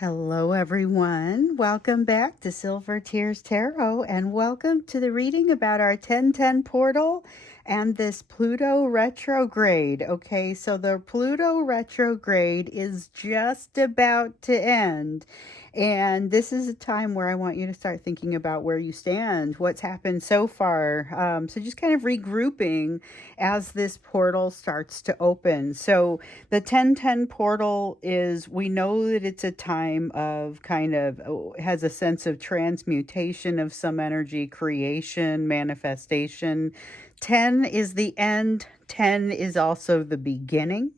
Hello, everyone. Welcome back to Silver Tears Tarot, and welcome to the reading about our 1010 portal and this Pluto retrograde. Okay, so the Pluto retrograde is just about to end, and this is a time where I want you to start thinking about where you stand, what's happened so far. So just kind of regrouping as this portal starts to open. So the 1010 portal is, we know that it's a time of kind of, has a sense of transmutation of some energy, creation, manifestation. 10 is the end, 10 is also the beginning.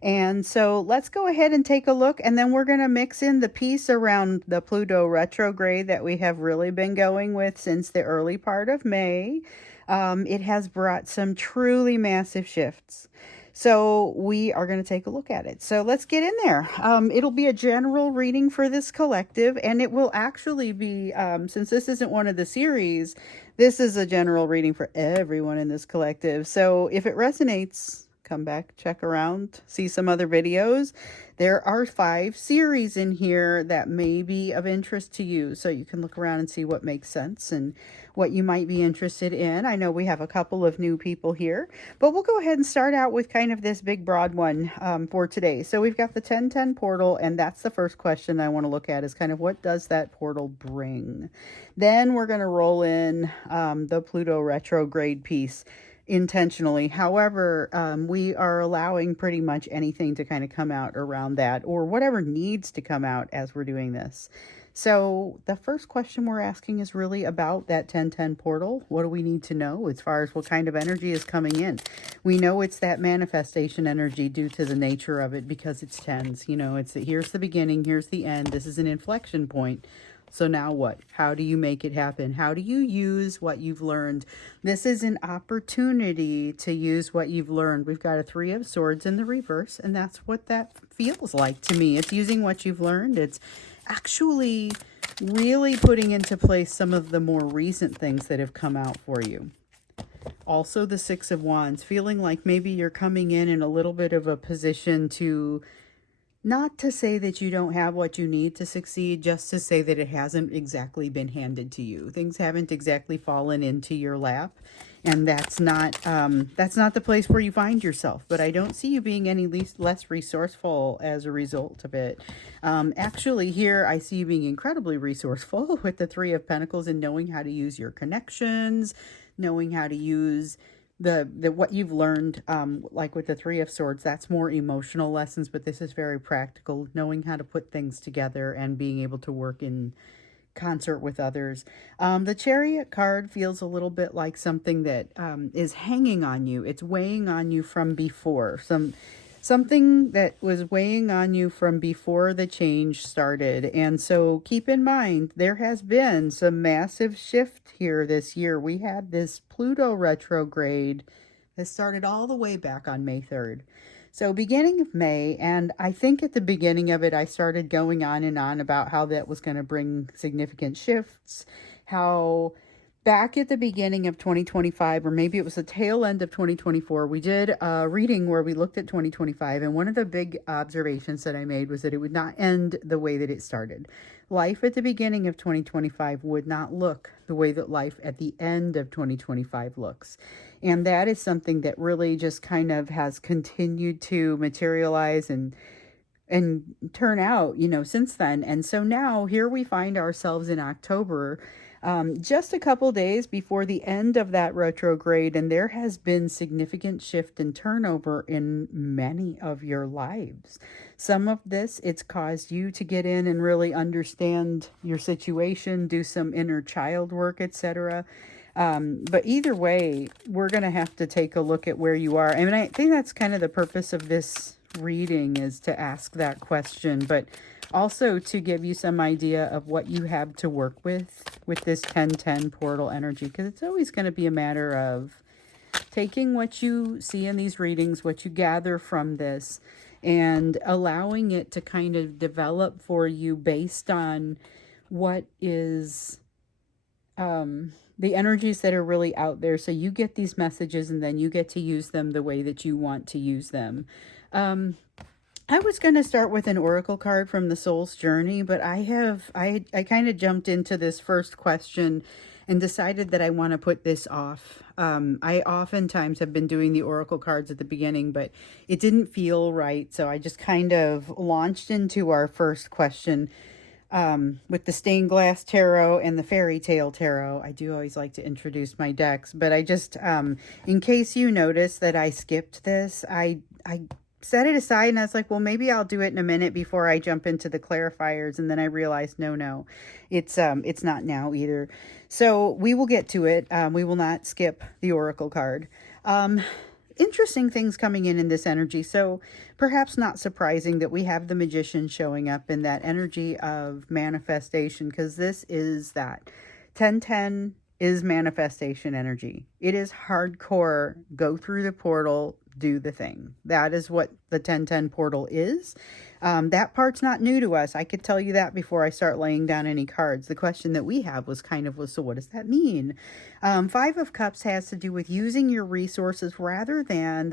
And so let's go ahead and take a look, and then we're going to mix in the piece around the Pluto retrograde that we have really been going with since the early part of May. It has brought some truly massive shifts. So we are going to take a look at it. So let's get in there. It'll be a general reading for this collective, and it will actually be, since this isn't one of the series, this is a general reading for everyone in this collective. So if it resonates, come back, check around, see some other videos. There are 5 series in here that may be of interest to you, so you can look around and see what makes sense and what you might be interested in. I know we have a couple of new people here, but we'll go ahead and start out with kind of this big broad one for today. So we've got the 1010 portal, and that's the first question I want to look at, is kind of what does that portal bring? Then we're going to roll in the Pluto retrograde piece intentionally. However, we are allowing pretty much anything to kind of come out around that, or whatever needs to come out as we're doing this. So the first question we're asking is really about that 1010 portal. What do we need to know as far as what kind of energy is coming in? We know it's that manifestation energy due to the nature of it, because it's tens. You know, it's here's the beginning, here's the end. This is an inflection point. So now what? How do you make it happen? How do you use what you've learned? This is an opportunity to use what you've learned. We've got a 3 of Swords in the reverse, and that's what that feels like to me. It's using what you've learned. It's actually really putting into place some of the more recent things that have come out for you. Also, the 6 of Wands, feeling like maybe you're coming in a little bit of a position to, not to say that you don't have what you need to succeed, just to say that it hasn't exactly been handed to you. Things haven't exactly fallen into your lap, and that's not the place where you find yourself. But I don't see you being any less resourceful as a result of it. Actually, here I see you being incredibly resourceful with the 3 of Pentacles, and knowing how to use your connections, knowing how to use the what you've learned, like with the 3 of Swords. That's more emotional lessons, but this is very practical, knowing how to put things together and being able to work in concert with others. The Chariot card feels a little bit like something that is hanging on you. It's weighing on you from before. Something that was weighing on you from before the change started. And so keep in mind, there has been some massive shift here this year. We had this Pluto retrograde that started all the way back on May 3rd. So beginning of May, and I think at the beginning of it, I started going on and on about how that was going to bring significant shifts, how back at the beginning of 2025, or maybe it was the tail end of 2024, we did a reading where we looked at 2025, and one of the big observations that I made was that it would not end the way that it started. Life at the beginning of 2025 would not look the way that life at the end of 2025 looks. And that is something that really just kind of has continued to materialize and turn out, you know, since then. And so now here we find ourselves in October, just a couple days before the end of that retrograde, and there has been significant shift and turnover in many of your lives. Some of this, it's caused you to get in and really understand your situation, do some inner child work, etc. But either way, we're going to have to take a look at where you are. I mean, I think that's kind of the purpose of this reading, is to ask that question, but also to give you some idea of what you have to work with this 1010 portal energy, because it's always going to be a matter of taking what you see in these readings, what you gather from this, and allowing it to kind of develop for you based on what is the energies that are really out there. So you get these messages, and then you get to use them the way that you want to use them. I was going to start with an oracle card from the Soul's Journey, but I kind of jumped into this first question and decided that I want to put this off. I oftentimes have been doing the oracle cards at the beginning, but it didn't feel right, so I just kind of launched into our first question with the stained glass tarot and the fairy tale tarot. I do always like to introduce my decks, but I just, in case you notice that I skipped this, I set it aside and I was like, well, maybe I'll do it in a minute before I jump into the clarifiers. And then I realized, no, it's not now either. So we will get to it. We will not skip the oracle card. Interesting things coming in this energy. So perhaps not surprising that we have the magician showing up in that energy of manifestation, because this is that 1010 is manifestation energy. It is hardcore. Go through the portal, do the thing. That is what the 1010 portal is. That part's not new to us. I could tell you that before I start laying down any cards. The question that we have was kind of, well, so what does that mean? Five of Cups has to do with using your resources rather than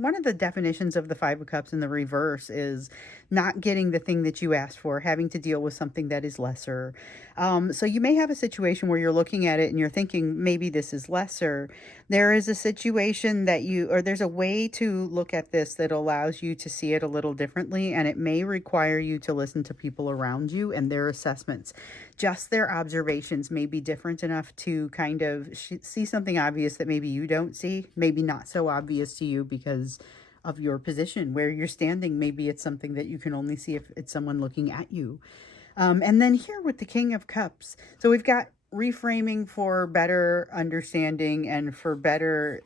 one of the definitions of the Five of Cups in the reverse is not getting the thing that you asked for, having to deal with something that is lesser. So you may have a situation where you're looking at it and you're thinking maybe this is lesser. There is a situation there's a way to look at this that allows you to see it a little differently, and it may require you to listen to people around you and their assessments. Just their observations may be different enough to kind of see something obvious that maybe you don't see, maybe not so obvious to you because of your position where you're standing. Maybe it's something that you can only see if it's someone looking at you. And then here with the King of Cups, so we've got reframing for better understanding and for better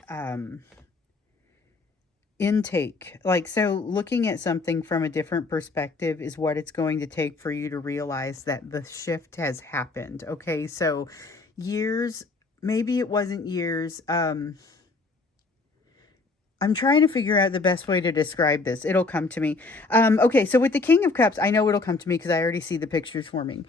intake. So looking at something from a different perspective is what it's going to take for you to realize that the shift has happened. Okay, so years, maybe it wasn't years. I'm trying to figure out the best way to describe this. It'll come to me. Okay, so with the King of Cups, I know it'll come to me because I already see the pictures forming.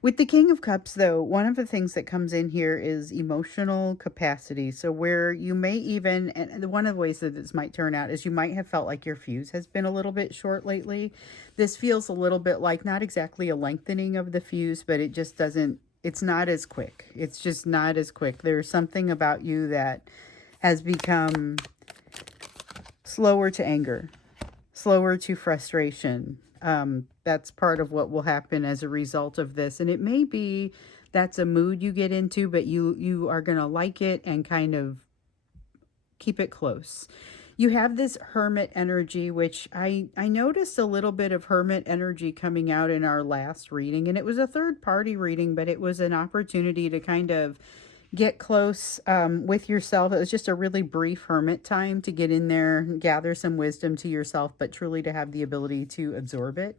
With the King of Cups, though, one of the things that comes in here is emotional capacity. So where you may even, and one of the ways that this might turn out is you might have felt like your fuse has been a little bit short lately. This feels a little bit like not exactly a lengthening of the fuse, but it just doesn't, it's not as quick. It's just not as quick. There's something about you that has become slower to anger, slower to frustration. That's part of what will happen as a result of this. And it may be that's a mood you get into, but you are going to like it and kind of keep it close. You have this hermit energy, which I noticed a little bit of hermit energy coming out in our last reading. And it was a third party reading, but it was an opportunity to kind of get close with yourself. It was just a really brief hermit time to get in there, gather some wisdom to yourself, but truly to have the ability to absorb it.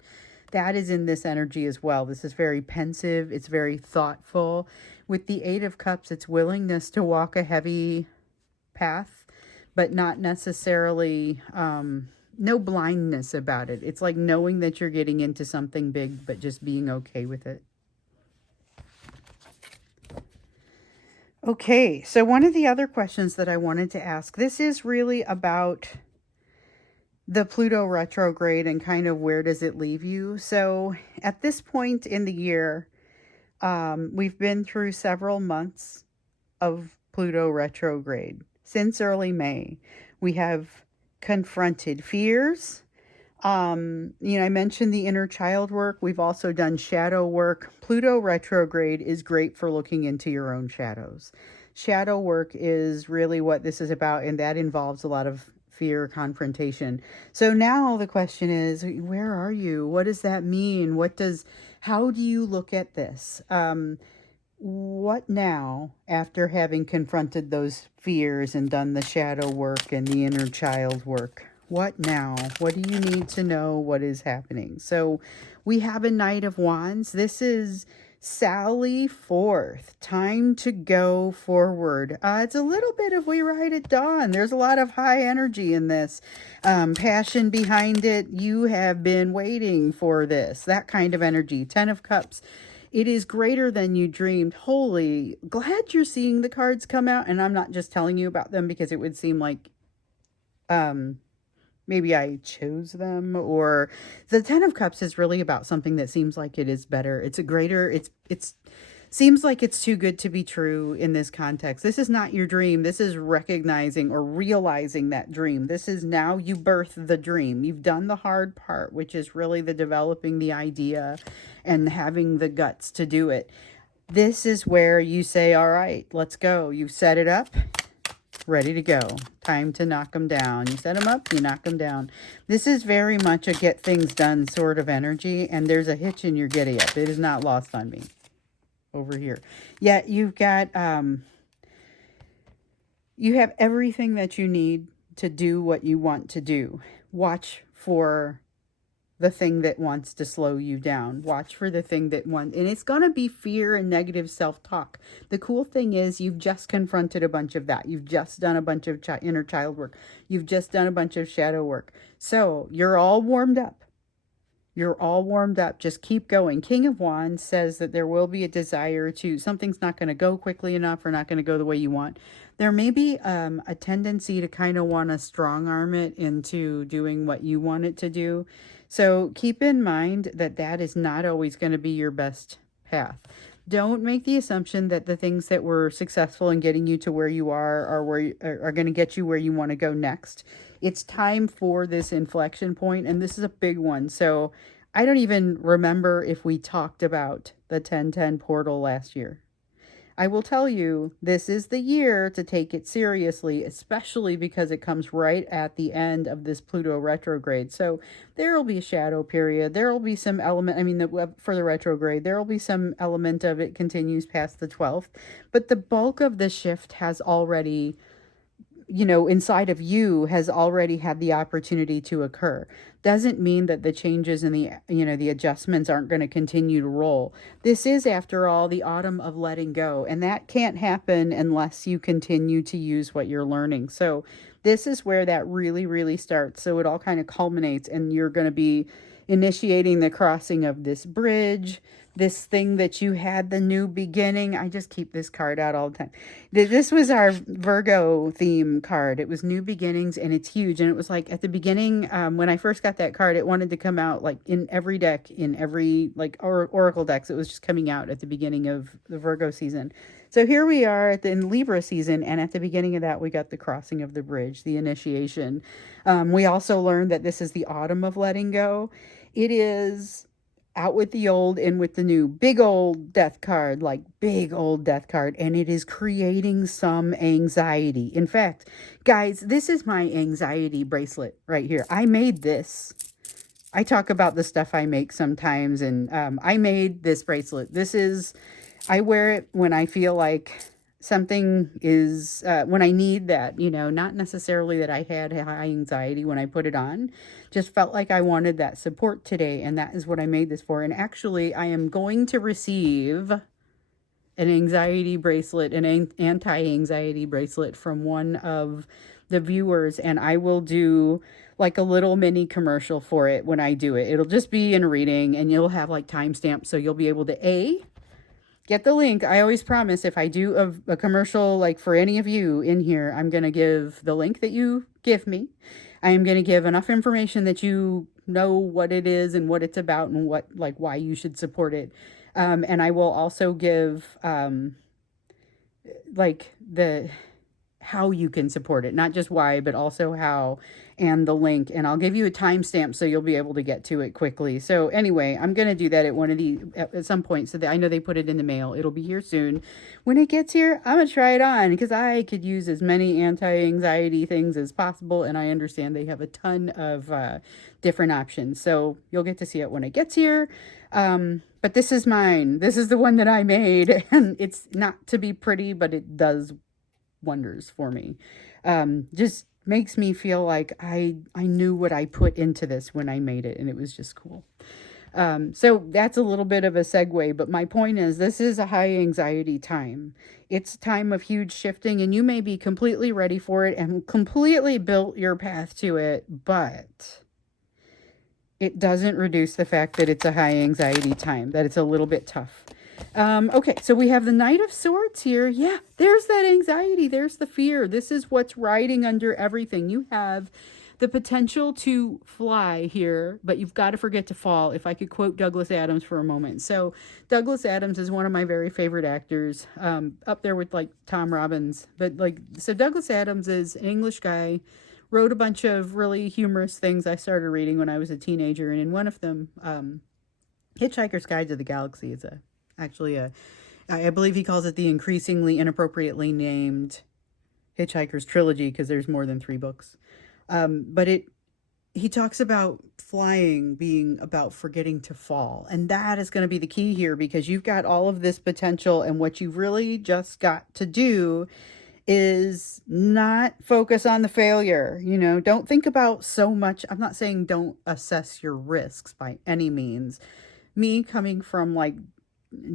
That is in this energy as well. This is very pensive. It's very thoughtful. With the Eight of Cups, it's willingness to walk a heavy path, but not necessarily, no blindness about it. It's like knowing that you're getting into something big, but just being okay with it. Okay, so one of the other questions that I wanted to ask, this is really about the Pluto retrograde and kind of where does it leave you. So at this point in the year, we've been through several months of Pluto retrograde. Since early May, we have confronted fears. I mentioned the inner child work. We've also done shadow work. Pluto retrograde is great for looking into your own shadows. Shadow work is really what this is about, and that involves a lot of fear, confrontation. So now the question is, where are you? What does that mean? How do you look at this? What now, after having confronted those fears and done the shadow work and the inner child work? What now? What do you need to know? What is happening? So we have a Knight of Wands. This is Sally forth. Time to go forward. It's a little bit of We Ride at Dawn. There's a lot of high energy in this. Passion behind it. You have been waiting for this. That kind of energy. 10 of Cups. It is greater than you dreamed. Holy, glad you're seeing the cards come out. And I'm not just telling you about them because it would seem like maybe I chose them, or the 10 of Cups is really about something that seems like it is better. It's a greater, it's seems like it's too good to be true in this context. This is not your dream. This is recognizing or realizing that dream. This is now you birth the dream. You've done the hard part, which is really the developing the idea and having the guts to do it. This is where you say, all right, let's go. You've set it up, ready to go. Time to knock them down. You set them up, you knock them down. This is very much a get things done sort of energy, and there's a hitch in your giddy up. It is not lost on me over here. Yet you've got, you have everything that you need to do what you want to do. Watch for the thing that wants to slow you down. Watch for the thing that wants, and it's going to be fear and negative self-talk. The cool thing is you've just confronted a bunch of that. You've just done a bunch of inner child work. You've just done a bunch of shadow work. So you're all warmed up. You're all warmed up. Just keep going. King of Wands says that there will be a desire to, something's not going to go quickly enough or not going to go the way you want. There may be a tendency to kind of want to strong arm it into doing what you want it to do. So keep in mind that that is not always going to be your best path. Don't make the assumption that the things that were successful in getting you to where you are going to get you where you want to go next. It's time for this inflection point, and this is a big one. So I don't even remember if we talked about the 1010 portal last year. I will tell you, this is the year to take it seriously, especially because it comes right at the end of this Pluto retrograde. So there will be a shadow period. There will be some element, for the retrograde, there will be some element of it continues past the 12th. But the bulk of the shift has already, inside of you has already had the opportunity to occur. Doesn't mean that the changes and the adjustments aren't going to continue to roll. This is, after all, the autumn of letting go, and that can't happen unless you continue to use what you're learning. So this is where that really, really starts. So it all kind of culminates, and you're going to be initiating the crossing of this bridge, this thing that you had, the new beginning. I just keep this card out all the time. This was our Virgo theme card. It was new beginnings, and it's huge. And it was like at the beginning, when I first got that card, it wanted to come out like in every deck, in every oracle decks. It was just coming out at the beginning of the Virgo season. So here we are in Libra season, and at the beginning of that, we got the crossing of the bridge, the initiation. We also learned that this is the autumn of letting go. It is out with the old, in with the new. Big old death card, like big old death card. And it is creating some anxiety. In fact, guys, this is my anxiety bracelet right here. I made this. I talk about the stuff I make sometimes. And I made this bracelet. I wear it when I feel like something is, when I need that, not necessarily that I had high anxiety when I put it on, just felt like I wanted that support today. And that is what I made this for. And actually, I am going to receive an anxiety bracelet, an anti-anxiety bracelet from one of the viewers. And I will do like a little mini commercial for it when I do it. It'll just be in a reading, and you'll have like timestamps. So you'll be able to get the link. I always promise if I do a commercial, like for any of you in here, I'm going to give the link that you give me. I am going to give enough information that you know what it is and what it's about and why you should support it. And I will also give, how you can support it, not just why, but also how, and the link. And I'll give you a timestamp so you'll be able to get to it quickly. So anyway, I'm going to do that at some point, so that I know they put it in the mail. It'll be here soon. When it gets here, I'm going to try it on, because I could use as many anti-anxiety things as possible. And I understand they have a ton of different options. So you'll get to see it when it gets here. But this is mine. This is the one that I made. And it's not to be pretty, but it does wonders for me. Just makes me feel like I knew what I put into this when I made it, and it was just cool. So that's a little bit of a segue, but my point is, this is a high anxiety time. It's a time of huge shifting, and you may be completely ready for it and completely built your path to it, but it doesn't reduce the fact that it's a high anxiety time, that it's a little bit tough. Okay, so we have the Knight of Swords here. Yeah, there's that anxiety. There's the fear. This is what's riding under everything. You have the potential to fly here, but you've got to forget to fall. If I could quote Douglas Adams for a moment. So Douglas Adams is one of my very favorite actors, up there with like Tom Robbins. But like, so Douglas Adams is an English guy, wrote a bunch of really humorous things I started reading when I was a teenager. And in one of them, Hitchhiker's Guide to the Galaxy is actually I believe he calls it the increasingly inappropriately named Hitchhiker's Trilogy, because there's more than 3 books. But he talks about flying being about forgetting to fall. And that is going to be the key here, because you've got all of this potential, and what you've really just got to do is not focus on the failure. Don't think about so much. I'm not saying don't assess your risks by any means. Me coming from like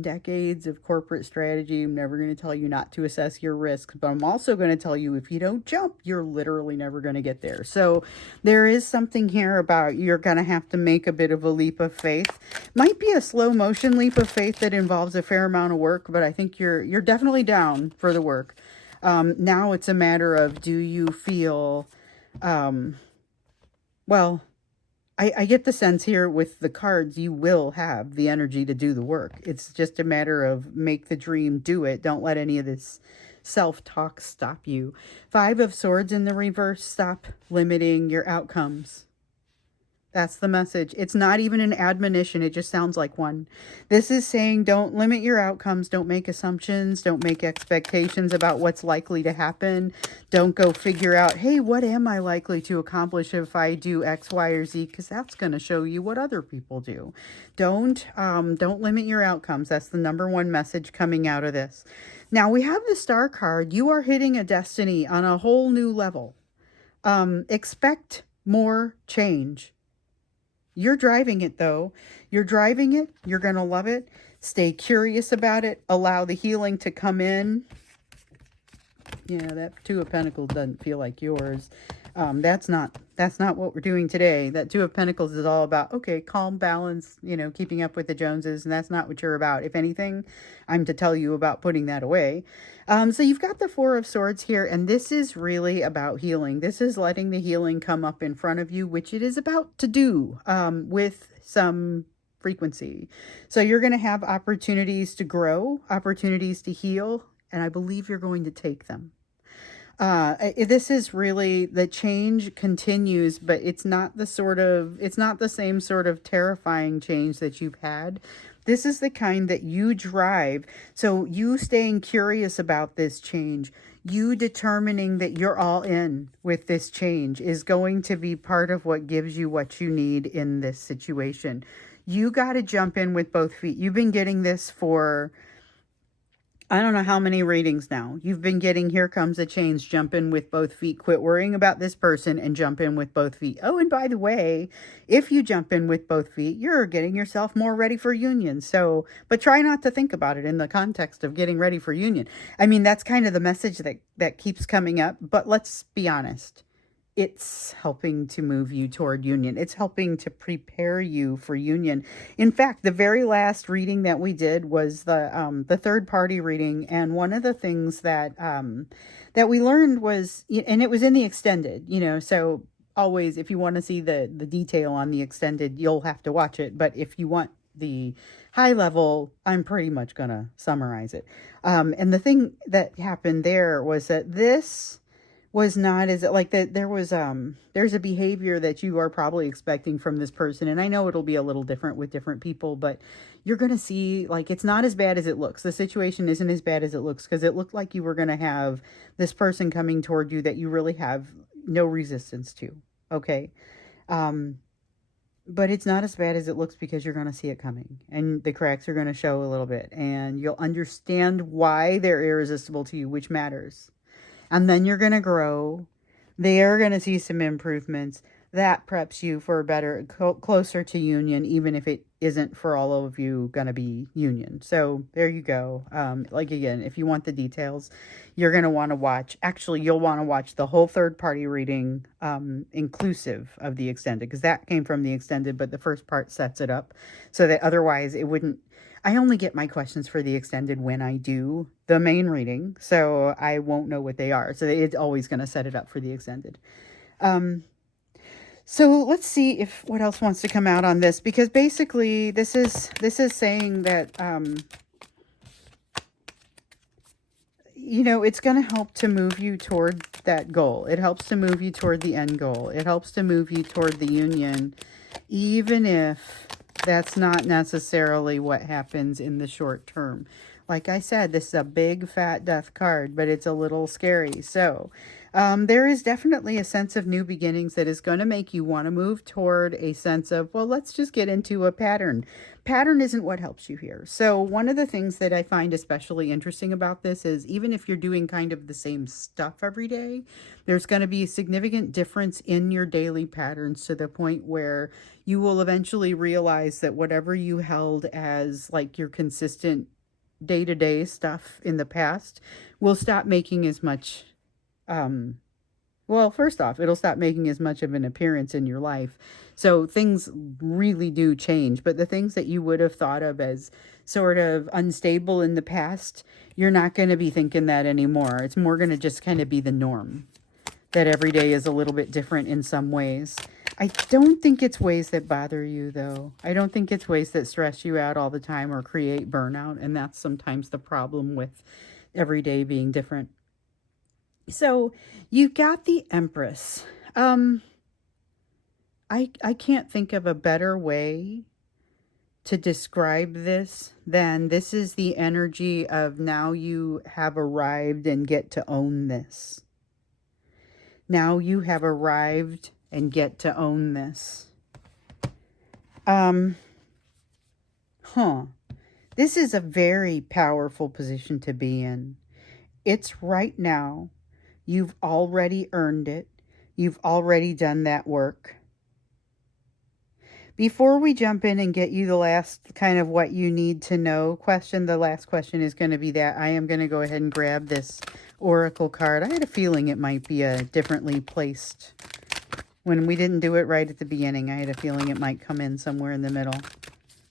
decades of corporate strategy, I'm never going to tell you not to assess your risks, but I'm also going to tell you if you don't jump, you're literally never going to get there. So there is something here about you're going to have to make a bit of a leap of faith. Might be a slow motion leap of faith that involves a fair amount of work, but I think you're definitely down for the work. Now it's a matter of, do you feel, well, I get the sense here with the cards, you will have the energy to do the work. It's just a matter of make the dream, do it. Don't let any of this self-talk stop you. 5 of Swords in the reverse, stop limiting your outcomes. That's the message. It's not even an admonition. It just sounds like one. This is saying don't limit your outcomes. Don't make assumptions. Don't make expectations about what's likely to happen. Don't go figure out, hey, what am I likely to accomplish if I do X, Y, or Z? Because that's going to show you what other people do. Don't limit your outcomes. That's the number one message coming out of this. Now we have the Star card. You are hitting a destiny on a whole new level. Expect more change. You're driving it, though. You're driving it. You're going to love it. Stay curious about it. Allow the healing to come in. Yeah, that 2 of Pentacles doesn't feel like yours. That's not what we're doing today. That 2 of Pentacles is all about, okay, calm, balance, keeping up with the Joneses, and that's not what you're about. If anything, I'm to tell you about putting that away. So you've got the 4 of Swords here, and this is really about healing. This is letting the healing come up in front of you, which it is about to do, with some frequency. So you're going to have opportunities to grow, opportunities to heal, and I believe you're going to take them. This is really, the change continues, but it's not the same sort of terrifying change that you've had. This is the kind that you drive. So you staying curious about this change, you determining that you're all in with this change, is going to be part of what gives you what you need in this situation. You got to jump in with both feet. You've been getting this for, I don't know how many readings now. You've been getting, here comes a change, jump in with both feet, quit worrying about this person and jump in with both feet. Oh, and by the way, if you jump in with both feet, you're getting yourself more ready for union. So, but try not to think about it in the context of getting ready for union. I mean, that's kind of the message that keeps coming up, but let's be honest. It's helping to move you toward union. It's helping to prepare you for union. In fact, the very last reading that we did was the third party reading, and one of the things that we learned was, and it was in the extended, so always, if you want to see the detail on the extended, you'll have to watch it. But if you want the high level, I'm pretty much gonna summarize it. And the thing that happened there was that this was not as like that there's a behavior that you are probably expecting from this person, and I know it'll be a little different with different people, but you're going to see, like, it's not as bad as it looks. The situation isn't as bad as it looks, because it looked like you were going to have this person coming toward you that you really have no resistance to. Okay. But it's not as bad as it looks, because you're going to see it coming, and the cracks are going to show a little bit, and you'll understand why they're irresistible to you, which matters. And then you're going to grow. They are going to see some improvements. That preps you for a better, closer to union, even if it isn't for all of you going to be union. So there you go. Like, again, if you want the details, you're going to want to watch. Actually, you'll want to watch the whole third party reading, inclusive of the extended, because that came from the extended, but the first part sets it up so that otherwise it wouldn't. I only get my questions for the extended when I do the main reading, so I won't know what they are. So it's always going to set it up for the extended. So let's see if what else wants to come out on this, because basically this is saying that you know, it's going to help to move you toward that goal. It helps to move you toward the end goal. It helps to move you toward the union, even if that's not necessarily what happens in the short term. Like I said, this is a big fat death card, but it's a little scary. So there is definitely a sense of new beginnings that is going to make you want to move toward a sense of, well, let's just get into a pattern. Pattern isn't what helps you here. So one of the things that I find especially interesting about this is, even if you're doing kind of the same stuff every day, there's going to be a significant difference in your daily patterns, to the point where you will eventually realize that whatever you held as like your consistent day-to-day stuff in the past will stop making as much well, first off, it'll stop making as much of an appearance in your life. So things really do change. But the things that you would have thought of as sort of unstable in the past, you're not going to be thinking that anymore. It's more going to just kind of be the norm, that every day is a little bit different in some ways. I don't think it's ways that bother you, though. I don't think it's ways that stress you out all the time or create burnout. And that's sometimes the problem with every day being different. So you've got the Empress. I can't think of a better way to describe this than this is the energy of, now you have arrived and get to own this. Now you have arrived and get to own this. This is a very powerful position to be in. It's right now. You've already earned it. You've already done that work. Before we jump in and get you the last kind of what you need to know question, the last question is going to be that I am going to go ahead and grab this Oracle card. I had a feeling it might be differently placed. When we didn't do it right at the beginning, I had a feeling it might come in somewhere in the middle.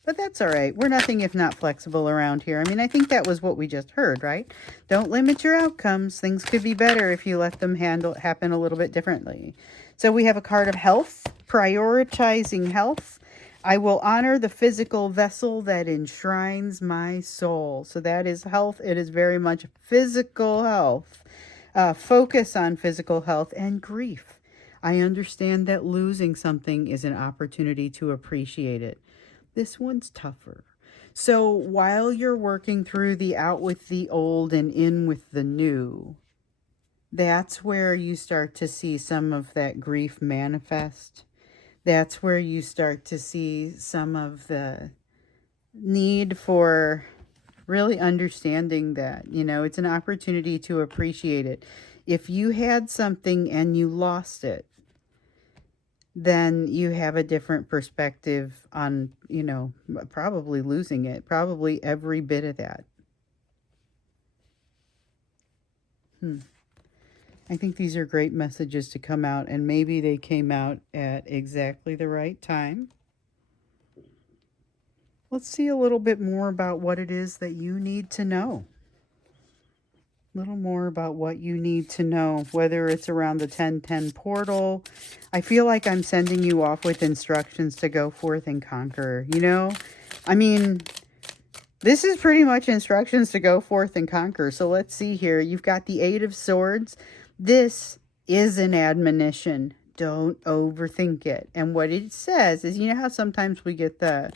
But that's all right. We're nothing if not flexible around here. I mean, I think that was what we just heard, right? Don't limit your outcomes. Things could be better if you let them happen a little bit differently. So we have a card of health, prioritizing health. I will honor the physical vessel that enshrines my soul. So that is health. It is very much physical health. Focus on physical health and grief. I understand that losing something is an opportunity to appreciate it. This one's tougher. So while you're working through the out with the old and in with the new, that's where you start to see some of that grief manifest. That's where you start to see some of the need for really understanding that, you know, it's an opportunity to appreciate it. If you had something and you lost it, then you have a different perspective on, you know, probably losing it, probably every bit of that. I think these are great messages to come out, and maybe they came out at exactly the right time. Let's see a little bit more about what it is that you need to know. A little more about what you need to know, whether it's around the 1010 portal. I feel like I'm sending you off with instructions to go forth and conquer, you know? I mean, this is pretty much instructions to go forth and conquer. So let's see here. You've got the Eight of Swords. This is an admonition. Don't overthink it. And what it says is, you know how sometimes we get the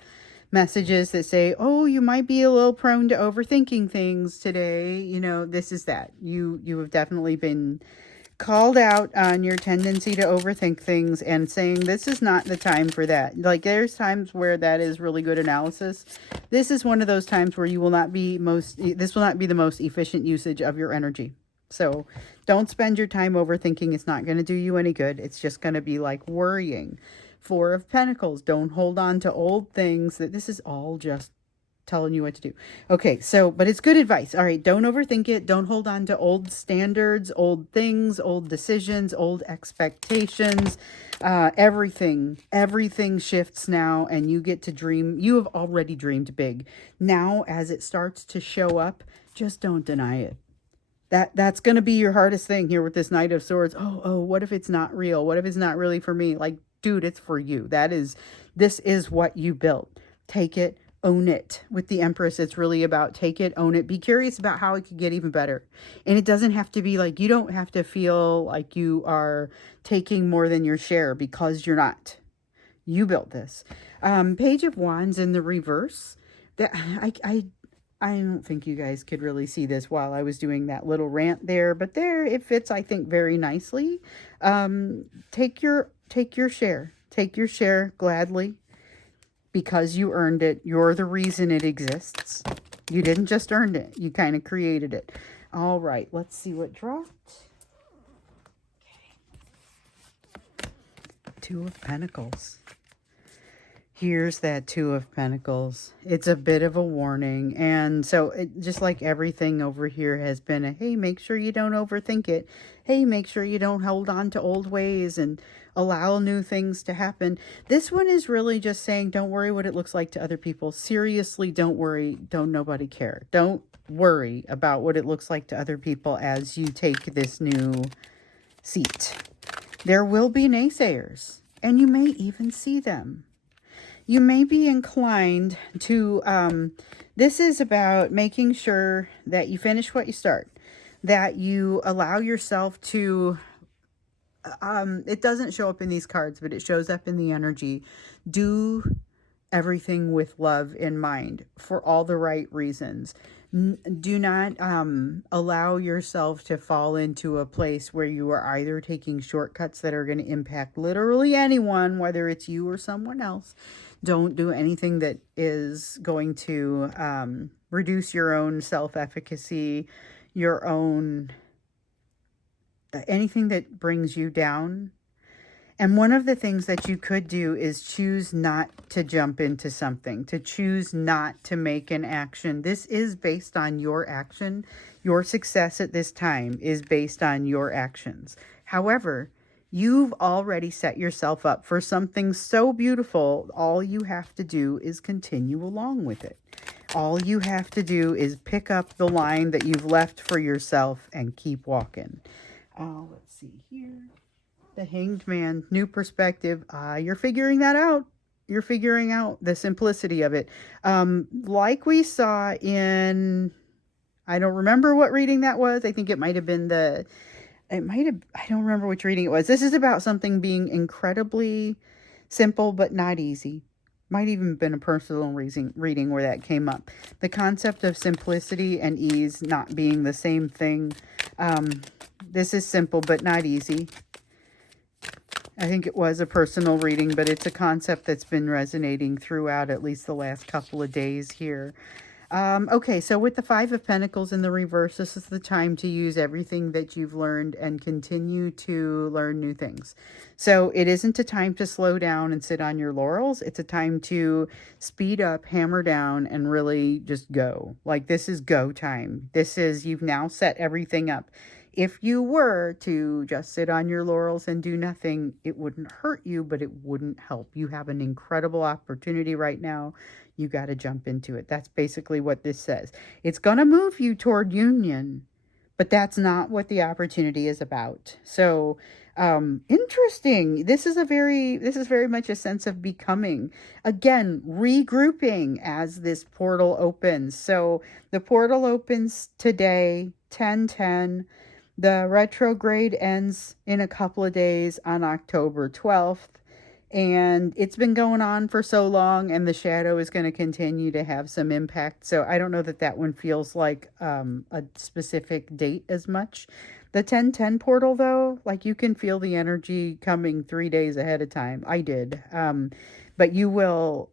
messages that say, oh, you might be a little prone to overthinking things today. You know, this is that. You have definitely been called out on your tendency to overthink things, and saying this is not the time for that. Like, there's times where that is really good analysis. This is one of those times where this will not be the most efficient usage of your energy. So don't spend your time overthinking. It's not going to do you any good. It's just going to be like worrying. Four of Pentacles. Don't hold on to old things. This is all just telling you what to do. Okay, so, but it's good advice. All right, don't overthink it. Don't hold on to old standards, old things, old decisions, old expectations. Everything shifts now, and you get to dream. You have already dreamed big. Now, as it starts to show up, just don't deny it. That's going to be your hardest thing here with this Knight of Swords. Oh, what if it's not real? What if it's not really for me? Like, dude, it's for you. This is what you built. Take it, own it. With the Empress, it's really about take it, own it. Be curious about how it could get even better. And it doesn't have to be like, you don't have to feel like you are taking more than your share, because you're not. You built this. Page of Wands in the reverse. That I don't think you guys could really see this while I was doing that little rant there, but there it fits, I think, very nicely. Take your share. Take your share gladly, because you earned it. You're the reason it exists. You didn't just earn it. You kind of created it. All right, let's see what dropped. Okay. Two of Pentacles. Here's that Two of Pentacles. It's a bit of a warning. And so just like everything over here has been a, hey, make sure you don't overthink it. Hey, make sure you don't hold on to old ways and allow new things to happen. This one is really just saying, don't worry what it looks like to other people. Seriously, don't worry. Don't nobody care. Don't worry about what it looks like to other people as you take this new seat. There will be naysayers, and you may even see them. You may be inclined to, this is about making sure that you finish what you start, that you allow yourself to, it doesn't show up in these cards, but it shows up in the energy. Do everything with love in mind for all the right reasons. Do not allow yourself to fall into a place where you are either taking shortcuts that are going to impact literally anyone, whether it's you or someone else. Don't do anything that is going to reduce your own self-efficacy, your own, anything that brings you down. And one of the things that you could do is choose not to jump into something, to choose not to make an action. This is based on your action. Your success at this time is based on your actions. However, you've already set yourself up for something so beautiful. All you have to do is continue along with it. All you have to do is pick up the line that you've left for yourself and keep walking. Let's see here. The Hanged Man, new perspective. You're figuring that out. You're figuring out the simplicity of it. Like we saw in, I don't remember what reading that was. I think it might have been I don't remember which reading it was. This is about something being incredibly simple, but not easy. Might even been a personal reading where that came up. The concept of simplicity and ease not being the same thing. This is simple, but not easy. I think it was a personal reading, but it's a concept that's been resonating throughout at least the last couple of days here. Okay, so with the Five of Pentacles in the reverse, this is the time to use everything that you've learned and continue to learn new things. So it isn't a time to slow down and sit on your laurels. It's a time to speed up, hammer down, and really just go. Like, this is go time. This is, you've now set everything up. If you were to just sit on your laurels and do nothing, it wouldn't hurt you, but it wouldn't help. You have an incredible opportunity right now. You got to jump into it. That's basically what this says. It's going to move you toward union, but that's not what the opportunity is about. So, interesting. This is very much a sense of becoming. Again, regrouping as this portal opens. So the portal opens today, 10/10. The retrograde ends in a couple of days on October 12th. And it's been going on for so long, and the shadow is going to continue to have some impact. So I don't know that that one feels like a specific date as much. The 10/10 portal, though, like, you can feel the energy coming 3 days ahead of time. I did. But you will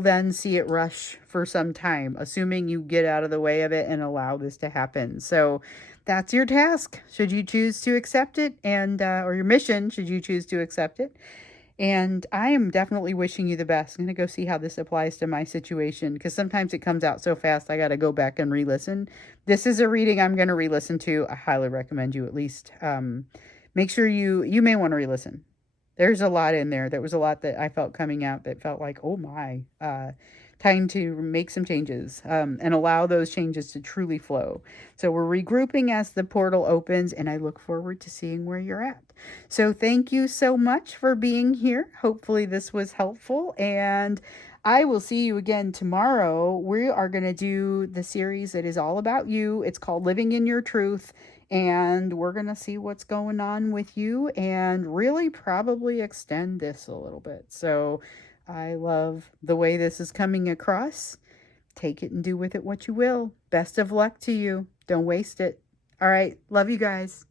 then see it rush for some time, assuming you get out of the way of it and allow this to happen. So that's your task, should you choose to accept it, and or your mission, should you choose to accept it. And I am definitely wishing you the best. I'm going to go see how this applies to my situation, because sometimes it comes out so fast I got to go back and re-listen. This is a reading I'm going to re-listen to. I highly recommend you at least make sure you may want to re-listen. There's a lot in there. There was a lot that I felt coming out that felt like, oh my. time to make some changes and allow those changes to truly flow. So we're regrouping as the portal opens, and I look forward to seeing where you're at. So thank you so much for being here. Hopefully this was helpful, and I will see you again tomorrow. We are going to do the series that is all about you. It's called Living in Your Truth, and we're going to see what's going on with you and really probably extend this a little bit. So I love the way this is coming across. Take it and do with it what you will. Best of luck to you. Don't waste it. All right. Love you guys.